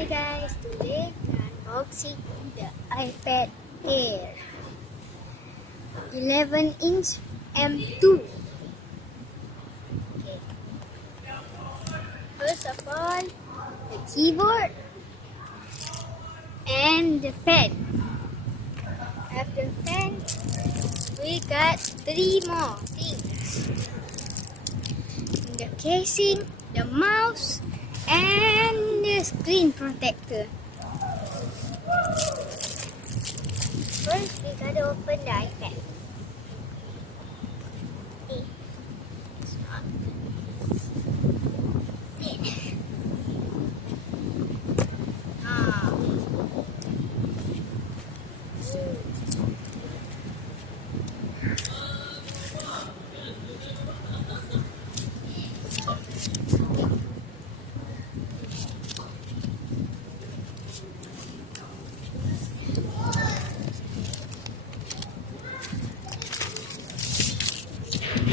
Hi guys, today we're unboxing the iPad Air 11-inch M2. Okay. First of all, the keyboard and the pen. After the pen, we got 3 more things. The casing, the mouse, and the screen protector. First, we gotta open the iPad. It's not. Ah.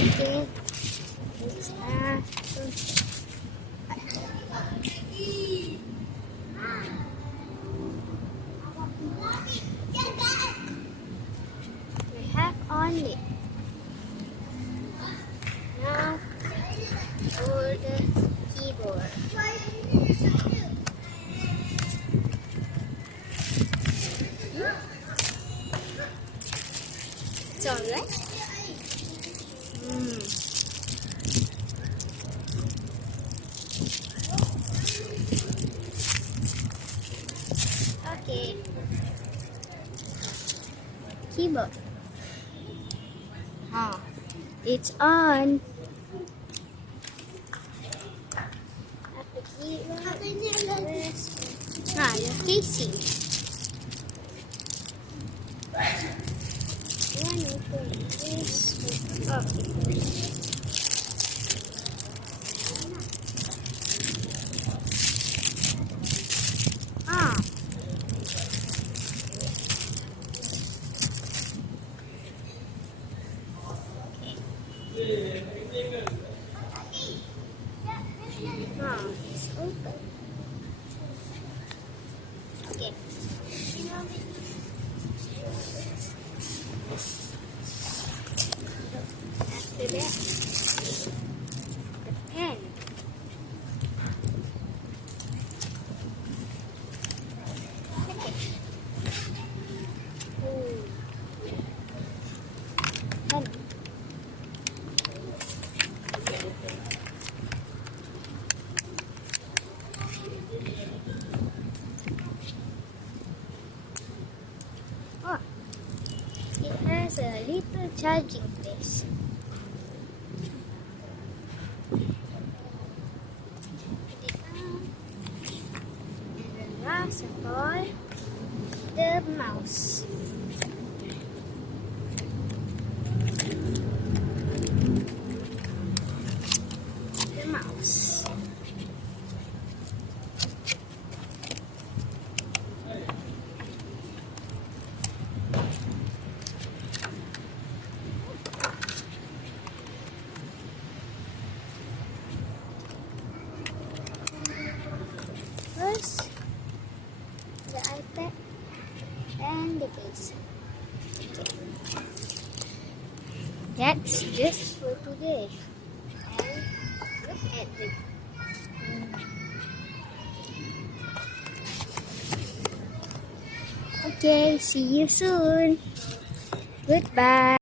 Okay, it's we have on it. Now for the keyboard. It's alright. Okay. Keyboard. It's on. The keyboard. The casing. Open this. Okay. It's open. Okay. After that, the pen. Pen. It has a little charging place. And then last of all, the mouse. The mouse. First, the iPad and the case. Okay. That's just for today. And look at it. Okay, see you soon. Goodbye.